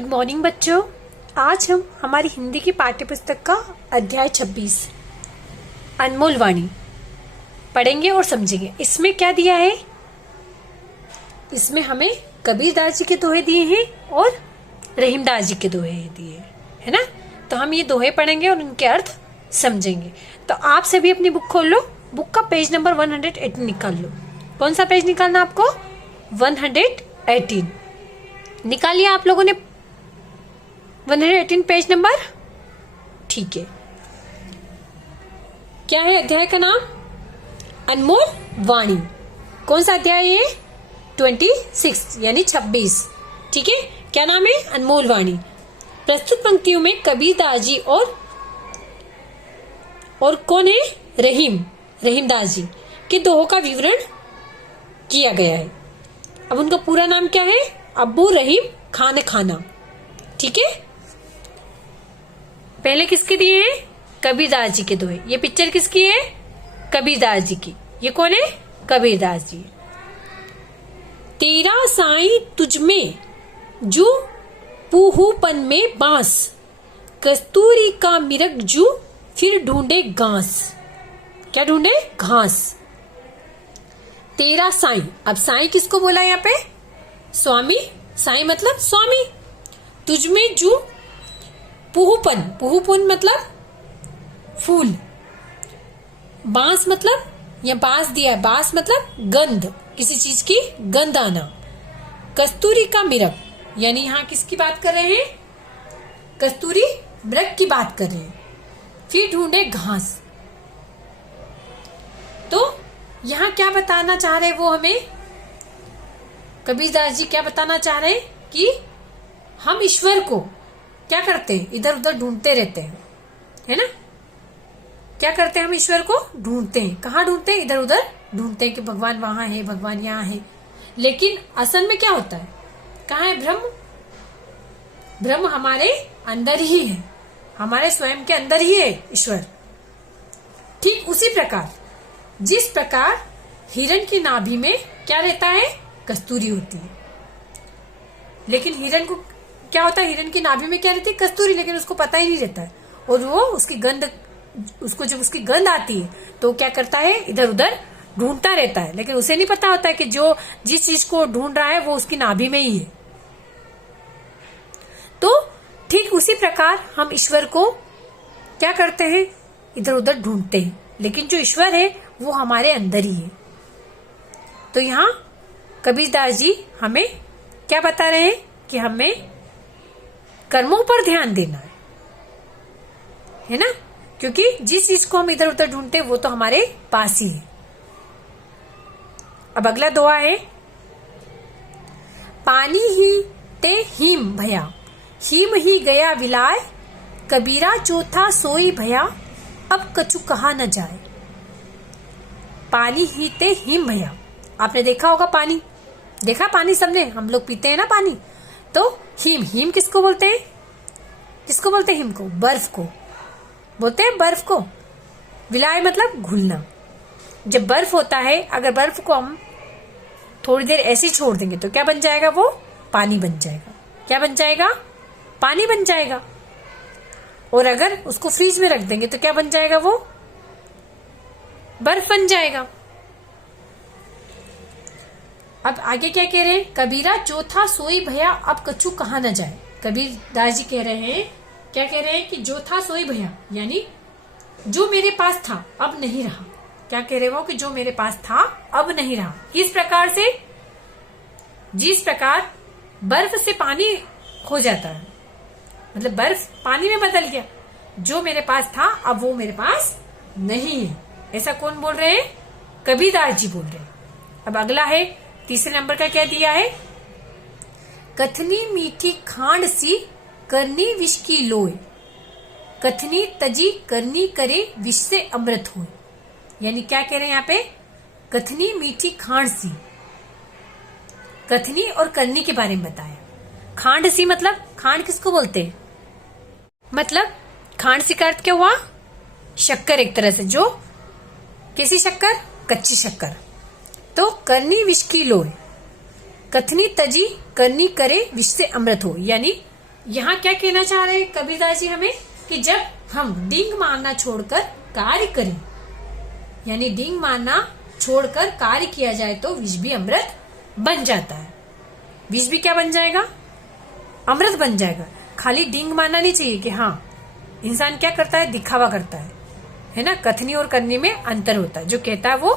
Good morning बच्चों। आज हम हमारी हिंदी की पाठ्य पुस्तक का अध्याय 26 अनमोल वाणी पढ़ेंगे और समझेंगे। इसमें क्या दिया है? इसमें हमें कबीरदास जी के दोहे दिए हैं और रहीमदास जी के दोहे दिए हैं, है ना। तो हम ये दोहे पढ़ेंगे और उनके अर्थ समझेंगे। तो आप सभी अपनी बुक खोल लो, बुक का पेज नंबर 118 निकाल लो। कौन सा पेज निकालना आपको? 118 निकाल लिया आप लोगों ने? 118 पेज नंबर, ठीक है। क्या है अध्याय का नाम? अनमोल वाणी। कौन सा अध्याय है? 26 यानी 26, ठीक है। क्या नाम है? अनमोल वाणी। प्रस्तुत पंक्तियों में कबीरदास जी और कौन है? रहीमदास जी के दोहों का विवरण किया गया है। अब उनका पूरा नाम क्या है? अब्बू रहीम खान खाना, ठीक है। पहले किसके दिए हैं? कबीरदास जी के दोहे। ये पिक्चर किसकी है? कबीरदास जी की। ये कौन है? कबीरदास जी। तेरा साईं तुझ में जू पूहूपन में बांस, कस्तूरी का मिरग जू फिर ढूंढे घास। क्या ढूंढे? घास। तेरा साईं, अब साईं किसको बोला यहाँ पे? स्वामी। साईं मतलब स्वामी। तुझ में जू पुहूपन मतलब फूल। बांस मतलब, या बांस दिया है, बांस मतलब गंध, किसी चीज की गंध आना। कस्तूरी का मिरग, यानी यहाँ किसकी बात कर रहे हैं? कस्तूरी मृग की बात कर रहे हैं। फिर ढूंढे घास। तो यहाँ क्या बताना चाह रहे हैं वो हमें? कबीरदास जी क्या बताना चाह रहे हैं कि हम ईश्वर को क्या करते हैं? इधर उधर ढूंढते रहते हैं, है ना। क्या करते हैं? हम ईश्वर को ढूंढते हैं। कहाँ ढूंढते हैं? इधर उधर ढूंढते हैं कि भगवान वहां है, भगवान यहाँ है। लेकिन असल में क्या होता है? कहाँ है ब्रह्म? ब्रह्म हमारे अंदर ही है, हमारे स्वयं के अंदर ही है ईश्वर। ठीक उसी प्रकार, जिस प्रकार हिरण की नाभि में क्या रहता है? कस्तूरी होती है। लेकिन हिरण को क्या होता है? हिरण की नाभि में क्या रहती है? कस्तूरी। लेकिन उसको पता ही नहीं रहता है। और वो उसकी गंध, उसको जब उसकी गंध आती है तो क्या करता है? इधर उधर ढूंढता रहता है। लेकिन उसे नहीं पता होता है कि जो जिस चीज को ढूंढ रहा है वो उसकी नाभि में ही है। तो ठीक उसी प्रकार हम ईश्वर को क्या करते हैं? इधर उधर ढूंढते हैं। लेकिन जो ईश्वर है वो हमारे अंदर ही है। तो यहाँ कबीरदास जी हमें क्या बता रहे हैं कि हमें कर्मों पर ध्यान देना है ना। क्योंकि जिस चीज को हम इधर उधर ढूंढते हैं वो तो हमारे पास ही है। अब अगला दोहा है, पानी ही ते हिम भया, हिम ही गया विलाय, कबीरा चौथा सोई भया, अब कछु कहा न जाए। पानी ही ते हिम भया। आपने देखा होगा पानी, देखा पानी सबने, हम लोग पीते हैं ना पानी। तो हिम किसको बोलते हैं? किसको बोलते हैं? हिम को, बर्फ को बोलते हैं, बर्फ को। विलाय मतलब घुलना। जब बर्फ होता है, अगर बर्फ को हम थोड़ी देर ऐसे ही छोड़ देंगे तो क्या बन जाएगा? वो पानी बन जाएगा। क्या बन जाएगा? पानी बन जाएगा। और अगर उसको फ्रीज में रख देंगे तो क्या बन जाएगा? वो बर्फ बन जाएगा। अब आगे क्या कह रहे हैं? कबीरा चौथा सोई भया, अब कछु कहा न जाए। कबीरदास जी कह रहे हैं, क्या कह रहे हैं कि जो था सोई भया, यानी जो मेरे पास था अब नहीं रहा। क्या कह रहे हो? कि जो मेरे पास था अब नहीं रहा। किस प्रकार से? जिस प्रकार बर्फ से पानी हो जाता है, मतलब बर्फ पानी में बदल गया। जो मेरे पास था अब वो मेरे पास नहीं है। ऐसा कौन बोल रहे हैं? कबीरदास जी बोल रहे हैं। अब अगला है, तीसरे नंबर का क्या दिया है? कथनी मीठी खांड सी, करनी विष की लोय, कथनी तजी करनी करे विष से अमृत हो। यानी क्या कह रहे हैं यहाँ पे? कथनी मीठी खांड सी, कथनी और करनी के बारे में बताया। खांड सी मतलब, खांड किसको बोलते हैं? मतलब खांड सी का अर्थ क्या हुआ? शक्कर, एक तरह से। जो कैसी शक्कर? कच्ची शक्कर। तो करनी विष की लोय, कथनी तजी करनी करे विष से अमृत हो। यानी यहाँ क्या कहना चाह रहे हैं कबीरदास जी हमें कि जब हम डींग मारना छोड़कर कार्य करें, यानी डींग मारना छोड़कर कार्य किया जाए तो विष भी अमृत बन जाता है। विष भी क्या बन जाएगा? अमृत बन जाएगा। खाली डींग मारना नहीं चाहिए कि हाँ इंसान क्या करता है, दिखावा करता है ना। कथनी और करने में अंतर होता है। जो कहता है वो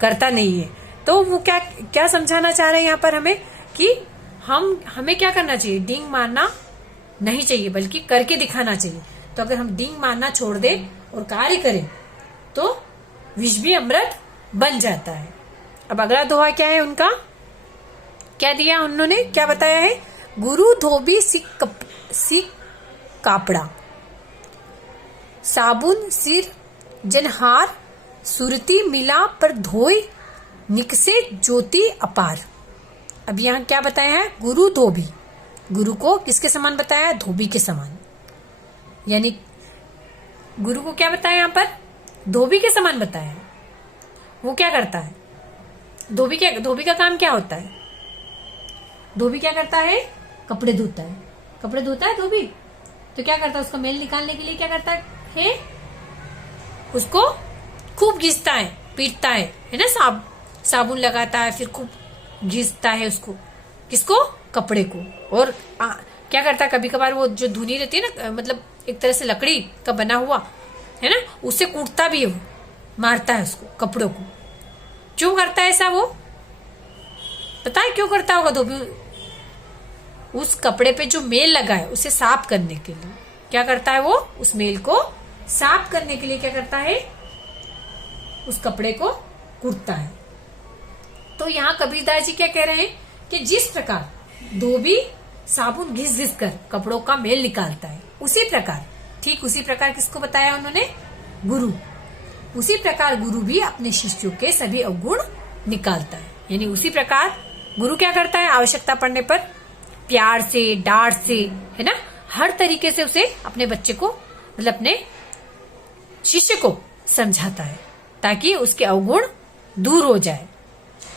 करता नहीं है। तो वो क्या क्या समझाना चाह रहे हैं यहाँ पर हमें कि हमें क्या करना चाहिए, डींग मारना नहीं चाहिए बल्कि करके दिखाना चाहिए। तो अगर हम डींग मारना छोड़ दें और कार्य करें तो विष भी अमृत बन जाता है। अब अगला दोहा क्या है उनका, क्या दिया उन्होंने, क्या बताया है? गुरु धोबी सिक कापड़ा, साबुन सिर जनहार, सुरती मिला पर धोई, निकसे ज्योति अपार। अब यहाँ क्या बताया है? गुरु धोबी, गुरु को किसके समान बताया? धोबी के समान। यानी गुरु को क्या बताया यहाँ पर? धोबी के समान बताया है। वो क्या करता है? धोबी का काम क्या होता है? धोबी क्या करता है? कपड़े धोता है। कपड़े धोता है धोबी, तो क्या करता है? उसका मैल निकालने के लिए क्या करता है? उसको खूब घिसता है, पीटता है ना। साबुन लगाता है, फिर खूब घिसता है उसको। किसको? कपड़े को। और क्या करता है? कभी कभार वो जो धुनी रहती है ना, मतलब एक तरह से लकड़ी का बना हुआ है ना, उससे कूटता भी है वो, मारता है उसको, कपड़ों को। क्यों करता है ऐसा? वो पता है क्यों करता होगा धोबी? उस कपड़े पे जो मेल लगा है उसे साफ करने के लिए क्या करता है? वो उस मेल को साफ करने के लिए क्या करता है? उस कपड़े को कूटता है। तो यहाँ कबीरदास जी क्या कह रहे हैं कि जिस प्रकार धोबी साबुन घिस घिस कर कपड़ों का मेल निकालता है, उसी प्रकार, ठीक उसी प्रकार किसको बताया उन्होंने? गुरु। उसी प्रकार गुरु भी अपने शिष्यों के सभी अवगुण निकालता है। यानी उसी प्रकार गुरु क्या करता है? आवश्यकता पड़ने पर प्यार से, डांट से, है ना, हर तरीके से उसे अपने बच्चे को, मतलब अपने शिष्य को समझाता है ताकि उसके अवगुण दूर हो जाए।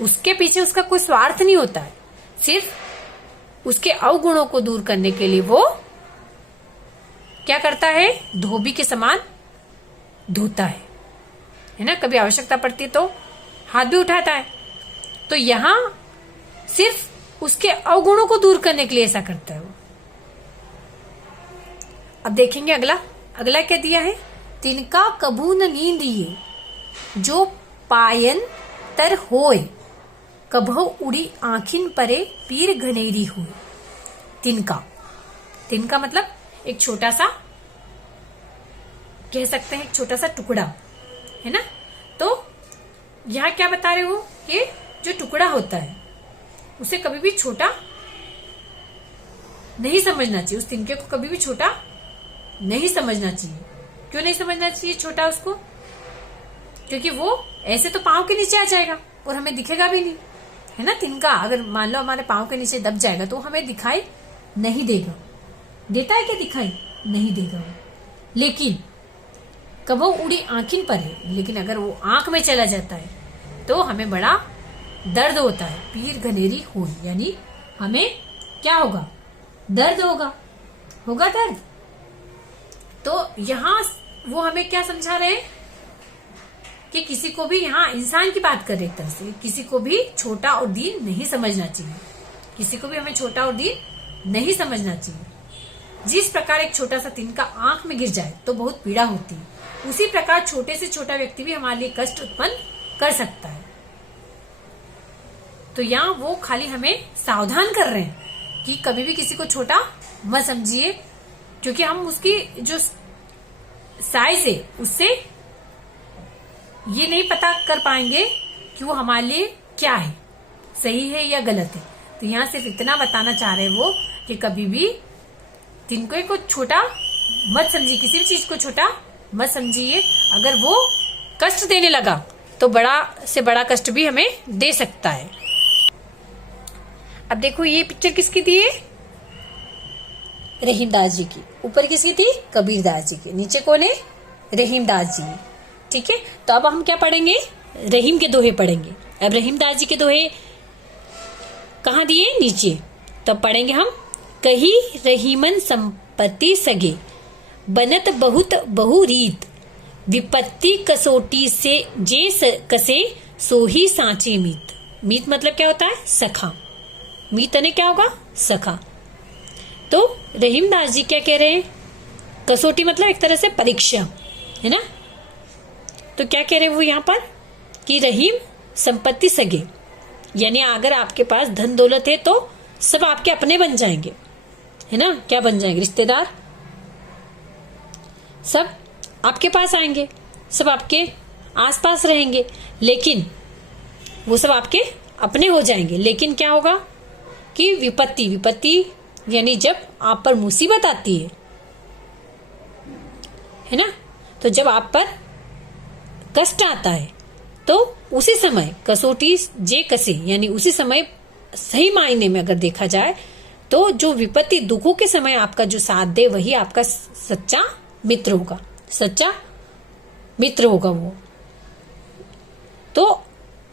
उसके पीछे उसका कोई स्वार्थ नहीं होता है, सिर्फ उसके अवगुणों को दूर करने के लिए वो क्या करता है? धोबी के समान धोता है ना। कभी आवश्यकता पड़ती तो हाथ भी उठाता है। तो यहां सिर्फ उसके अवगुणों को दूर करने के लिए ऐसा करता है वो। अब देखेंगे अगला क्या दिया है? तिनका कबू न नींद ये, जो पायन तर होय, कभो उड़ी आंखिन परे, पीर घनेरी हुई। तिनका मतलब एक छोटा सा, कह सकते हैं एक छोटा सा टुकड़ा, है ना। तो यहाँ क्या बता रहे हो कि जो टुकड़ा होता है उसे कभी भी छोटा नहीं समझना चाहिए। उस तिनके को कभी भी छोटा नहीं समझना चाहिए। क्यों नहीं समझना चाहिए छोटा उसको? क्योंकि वो ऐसे तो पांव के नीचे आ जाएगा और हमें दिखेगा भी नहीं, है ना। तिनका अगर मान लो हमारे पांव के नीचे दब जाएगा तो हमें दिखाई नहीं देगा। देता है क्या दिखाई? नहीं देगा वो। लेकिन कबो उड़ी आंखिन पर है, लेकिन अगर वो आंख में चला जाता है तो हमें बड़ा दर्द होता है। पीर घनेरी हो, यानी हमें क्या होगा? दर्द होगा दर्द। तो यहाँ वो हमें क्या समझा रहे हैं कि किसी को भी, यहाँ इंसान की बात कर रहे एक तरह से, किसी को भी छोटा और दीन नहीं समझना चाहिए। किसी को भी हमें छोटा और दीन नहीं समझना चाहिए। जिस प्रकार एक छोटा सा तिनका आंख में गिर जाए तो बहुत पीड़ा होती है, उसी प्रकार छोटे से छोटा व्यक्ति भी हमारे लिए कष्ट उत्पन्न कर सकता है। तो यहाँ वो खाली हमें सावधान कर रहे हैं कि कभी भी किसी को छोटा मत समझिए, क्योंकि हम उसकी जो साइज है उससे ये नहीं पता कर पाएंगे कि वो हमारे लिए क्या है, सही है या गलत है। तो यहाँ सिर्फ इतना बताना चाह रहे हैं वो कि कभी भी तिनके को छोटा मत समझिए, किसी भी चीज को छोटा मत समझिए। अगर वो कष्ट देने लगा तो बड़ा से बड़ा कष्ट भी हमें दे सकता है। अब देखो ये पिक्चर किसकी थी? रहीमदास जी की। ऊपर किसकी थी? कबीरदास जी की। नीचे कौन है? रहीमदास जी। ठीक है, तो अब हम क्या पढ़ेंगे? रहीम के दोहे पढ़ेंगे। अब रहीमदास जी के दोहे कहाँ दिए? नीचे। तब पढ़ेंगे हम कही रहीमन संपत्ति सगे, बनत बहुत बहु रीत, विपत्ति कसोटी से जे कसे सोही सांची मीत। मीत मतलब क्या होता है? सखा। मीत ने क्या होगा? सखा। तो रहीमदास जी क्या कह रहे हैं? कसोटी मतलब एक तरह से परीक्षा, है ना। तो क्या कह रहे हैं वो यहाँ पर कि रहीम संपत्ति सगे, यानी अगर आपके पास धन दौलत है तो सब आपके अपने बन जाएंगे, है ना। क्या बन जाएंगे? रिश्तेदार सब आपके पास आएंगे, सब आपके आसपास रहेंगे, लेकिन वो सब आपके अपने हो जाएंगे। लेकिन क्या होगा कि विपत्ति, विपत्ति यानी जब आप पर मुसीबत आती है ना, तो जब आप पर कष्ट आता है तो उसी समय कसोटी जे कसे, यानी उसी समय सही मायने में अगर देखा जाए तो जो विपत्ति दुखों के समय आपका जो साथ दे वही आपका सच्चा मित्र होगा, सच्चा मित्र होगा वो। तो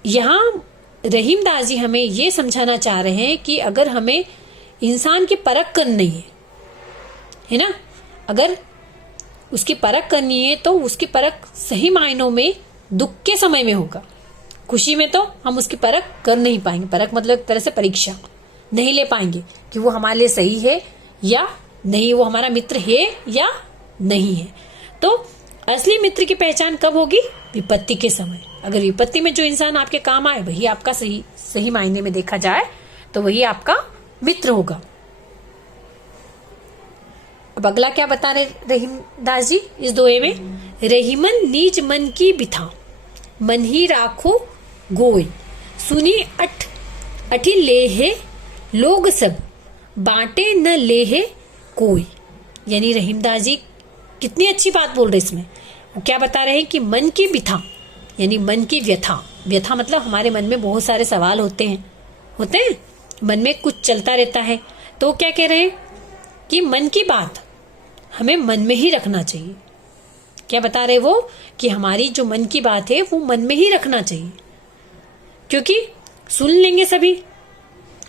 यहाँ रहीमदास जी हमें ये समझाना चाह रहे हैं कि अगर हमें इंसान की परख करनी है ना, अगर उसकी परख करनी है तो उसकी परख सही मायनों में दुख के समय में होगा। खुशी में तो हम उसकी परख कर नहीं पाएंगे। परख मतलब एक तरह से परीक्षा नहीं ले पाएंगे कि वो हमारे लिए सही है या नहीं, वो हमारा मित्र है या नहीं है। तो असली मित्र की पहचान कब होगी? विपत्ति के समय। अगर विपत्ति में जो इंसान आपके काम आए वही आपका सही मायने में देखा जाए तो वही आपका मित्र होगा। अब अगला क्या बता रहे रहीमदास जी इस दोहे में? रहीमन नीज मन की बिथा, मन ही राखो गोय, सुनी अठी लेहे लोग सब, बांटे न लेहे कोई। यानी रहीमदास जी कितनी अच्छी बात बोल रहे इसमें। वो क्या बता रहे हैं कि मन की बिथा यानी मन की व्यथा। व्यथा मतलब हमारे मन में बहुत सारे सवाल होते हैं, मन में कुछ चलता रहता है। तो क्या कह रहे हैं कि मन की बात हमें मन में ही रखना चाहिए। क्या बता रहे वो कि हमारी जो मन की बात है वो मन में ही रखना चाहिए, क्योंकि सुन लेंगे सभी,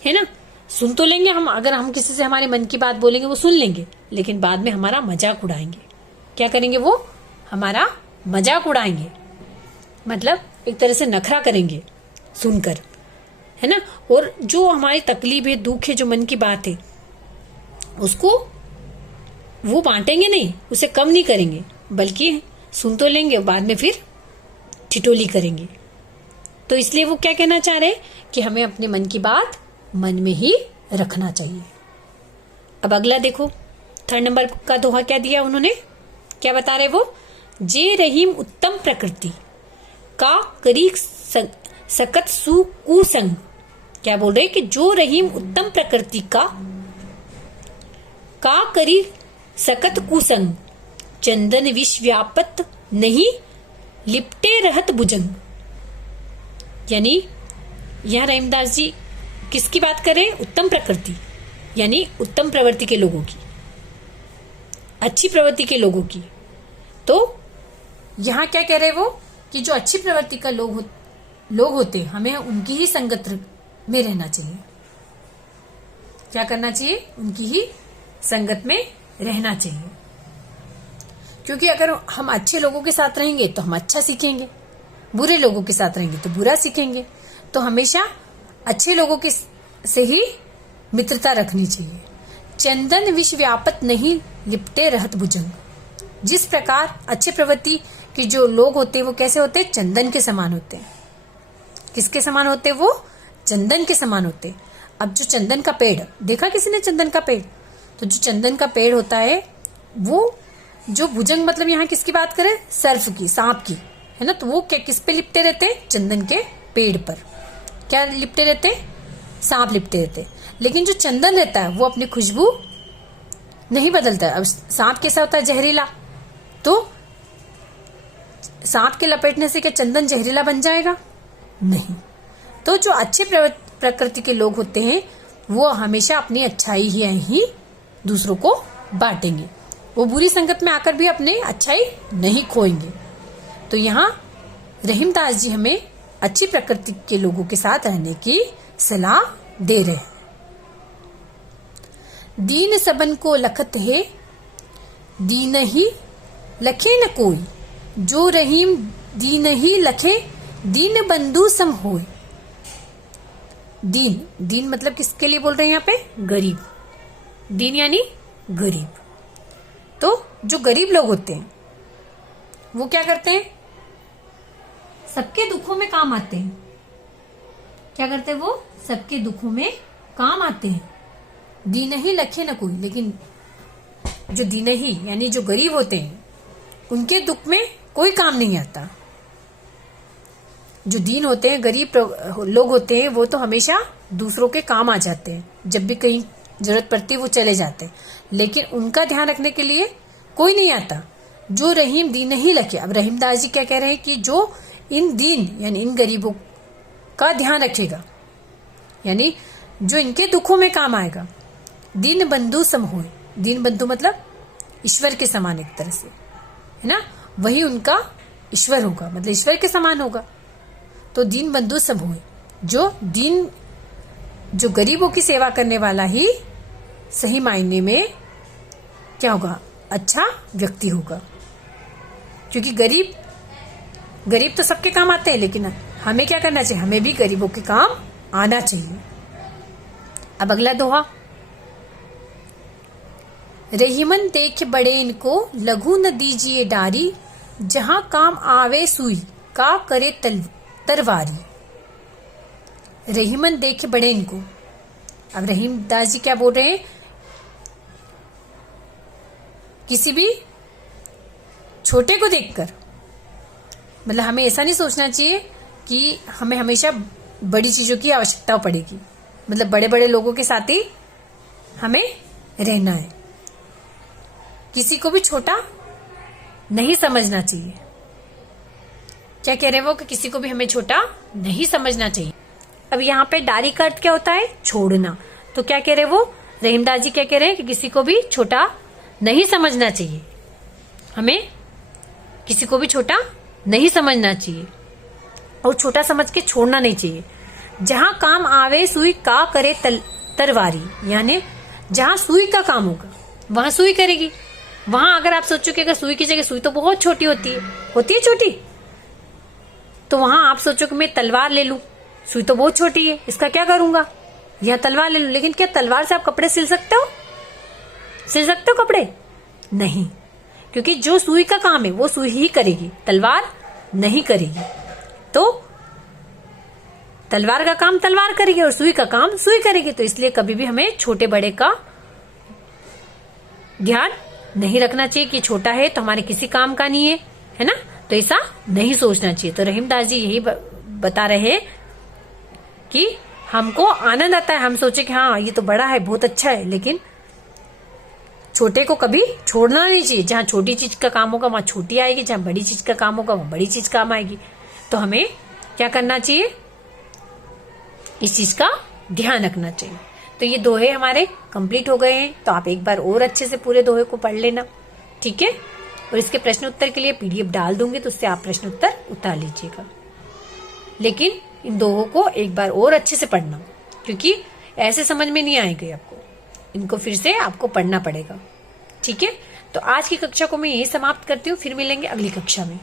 है ना। सुन तो लेंगे हम, अगर हम किसी से हमारे मन की बात बोलेंगे वो सुन लेंगे, लेकिन बाद में हमारा मजाक उड़ाएंगे। क्या करेंगे वो? हमारा मजाक उड़ाएंगे, मतलब एक तरह से नखरा करेंगे सुनकर, है ना। और जो हमारी तकलीफ है, दुख है, जो मन की बात है उसको वो बांटेंगे नहीं, उसे कम नहीं करेंगे, बल्कि सुन तो लेंगे बाद में फिर ठिठोली करेंगे। तो इसलिए वो क्या कहना चाह रहे हैं कि हमें अपने मन की बात मन में ही रखना चाहिए। अब अगला देखो, 3 नंबर का दोहा क्या दिया उन्होंने, क्या बता रहे वो? जे रहीम उत्तम प्रकृति का करी सकत सु कुसंग। क्या बोल रहे कि जो रहीम उत्तम प्रकृति का करी सकत कुसंग, चंदन विष व्यापत नहीं, लिपटे रहत भुजंग। यानी यह रहीमदास जी किसकी बात कर रहे हैं? उत्तम प्रकृति यानी उत्तम प्रवृत्ति के लोगों की, अच्छी प्रवृत्ति के लोगों की। तो यहाँ क्या कह रहे वो कि जो अच्छी प्रवृत्ति का लोग होते हैं, हमें उनकी ही संगत में रहना चाहिए। क्या करना चाहिए? उनकी ही संगत में रहना चाहिए, क्योंकि अगर हम अच्छे लोगों के साथ रहेंगे तो हम अच्छा सीखेंगे, बुरे लोगों के साथ रहेंगे तो बुरा सीखेंगे। तो हमेशा अच्छे लोगों के से ही मित्रता रखनी चाहिए। चंदन विष व्यापत नहीं, लिपटे रहत भुजंग। जिस प्रकार अच्छे प्रवृत्ति के जो लोग होते हैं वो कैसे होते हैं? चंदन के समान होते हैं। किसके समान होते हैं वो? चंदन के समान होते हैं। अब जो चंदन का पेड़ देखा किसी ने? चंदन का पेड़, तो जो चंदन का पेड़ होता है वो जो भुजंग मतलब यहाँ किसकी बात करें? सर्फ की, सांप की, है ना। तो वो क्या किस पे लिपटे रहते हैं? चंदन के पेड़ पर। क्या लिपटे रहते हैं? सांप लिपटे रहते हैं। लेकिन जो चंदन रहता है वो अपनी खुशबू नहीं बदलता है। अब सांप कैसा होता है? जहरीला। तो सांप के लपेटने से क्या चंदन जहरीला बन जाएगा? नहीं। तो जो अच्छे प्रकृति के लोग होते हैं वो हमेशा अपनी अच्छाई ही दूसरों को बांटेंगे। वो बुरी संगत में आकर भी अपने अच्छाई नहीं खोएंगे। तो यहाँ रहीमदास जी हमें अच्छी प्रकृति के लोगों के साथ रहने की सलाह दे रहे हैं। दीन सबन को लखत है, दीन ही लखे न कोई। जो रहीम दीन ही लखे, दीन बंधु सम होए। दीन, दीन मतलब किसके लिए बोल रहे हैं यहाँ पे? गरीब। दीन यानी गरीब। तो जो गरीब लोग होते हैं वो क्या करते हैं? सबके दुखों में काम आते हैं। क्या करते हैं वो? सबके दुखों में काम आते हैं। दीन ही लखे न कोई, लेकिन जो दीन ही यानी जो गरीब होते हैं उनके दुख में कोई काम नहीं आता। जो दीन होते हैं, गरीब लोग होते हैं, वो तो हमेशा दूसरों के काम आ जाते हैं। जब भी कहीं जरूरत पड़ती है वो चले जाते हैं, लेकिन उनका ध्यान रखने के लिए कोई नहीं आता। जो रहीम दीन ही लखे। अब रहीमदास जी क्या कह रहे हैं कि जो इन दीन यानी इन गरीबों का ध्यान रखेगा, यानी जो इनके दुखों में काम आएगा, दीन बंधु सम होए। दीन बंधु मतलब ईश्वर के समान एक तरह से, है ना? वही उनका ईश्वर होगा, मतलब ईश्वर के समान होगा। तो दीन बंधु सम होए। जो गरीबों की सेवा करने वाला ही सही मायने में क्या होगा? अच्छा व्यक्ति होगा। क्योंकि गरीब तो सबके काम आते हैं, लेकिन हमें क्या करना चाहिए? हमें भी गरीबों के काम आना चाहिए। अब अगला दोहा, रहीमन देख बड़े इनको, लघु न दीजिए डारी। जहां काम आवे सुई, का करे तरवारी। रहीमन देख बड़े इनको। अब रहीमदास जी क्या बोल रहे हैं? किसी भी छोटे को देखकर, मतलब हमें ऐसा नहीं सोचना चाहिए कि हमें हमेशा बड़ी चीजों की आवश्यकता पड़ेगी, मतलब बड़े बड़े लोगों के साथ ही हमें रहना है। किसी को भी छोटा नहीं समझना चाहिए। क्या कह रहे हैं वो? कि किसी को भी हमें छोटा नहीं समझना चाहिए। अब यहाँ पे डारी का अर्थ क्या होता है? छोड़ना। तो क्या कह रहे हैं वो? रहीमदास जी क्या कह रहे हैं? कि किसी को भी छोटा नहीं समझना चाहिए। हमें किसी को भी छोटा नहीं समझना चाहिए और छोटा समझ के छोड़ना नहीं चाहिए। जहां काम आवे सुई, का करे तरवारी। यानी जहां सुई का काम होगा वहां सुई करेगी। वहां अगर आप सोचो कि अगर सुई की जगह, सुई तो बहुत छोटी होती है छोटी, तो वहां आप सोचो कि मैं तलवार ले लूं, सुई तो बहुत छोटी है, इसका क्या करूंगा? यह तलवार ले लूं। लेकिन क्या तलवार से आप कपड़े सिल सकते हो? सिल सकते हो कपड़े? नहीं, क्योंकि जो सुई का काम है वो सुई ही करेगी, तलवार नहीं करेगी। तो तलवार का काम तलवार करेगी और सुई का काम सुई करेगी। तो इसलिए कभी भी हमें छोटे बड़े का ध्यान नहीं रखना चाहिए कि छोटा है तो हमारे किसी काम का नहीं है ना? तो ऐसा नहीं सोचना चाहिए। तो रहीमदास जी यही बता रहे हैं कि हमको आनंद आता है, हम सोचे कि हाँ ये तो बड़ा है, बहुत अच्छा है, लेकिन छोटे को कभी छोड़ना नहीं चाहिए। जहां छोटी चीज का काम होगा वहां छोटी आएगी, जहां बड़ी चीज का काम होगा वहां बड़ी चीज काम आएगी। तो हमें क्या करना चाहिए? इस चीज का ध्यान रखना चाहिए। तो ये दोहे हमारे कंप्लीट हो गए हैं। तो आप एक बार और अच्छे से पूरे दोहे को पढ़ लेना, ठीक है? और इसके प्रश्न उत्तर के लिए पीडीएफ डाल दूंगी, तो उससे आप प्रश्न उत्तर उतार लीजिएगा। लेकिन इन दोहों को एक बार और अच्छे से पढ़ना, क्योंकि ऐसे समझ में नहीं आएंगे आपको, इनको फिर से आपको पढ़ना पड़ेगा, ठीक है? तो आज की कक्षा को मैं यही समाप्त करती हूँ, फिर मिलेंगे अगली कक्षा में।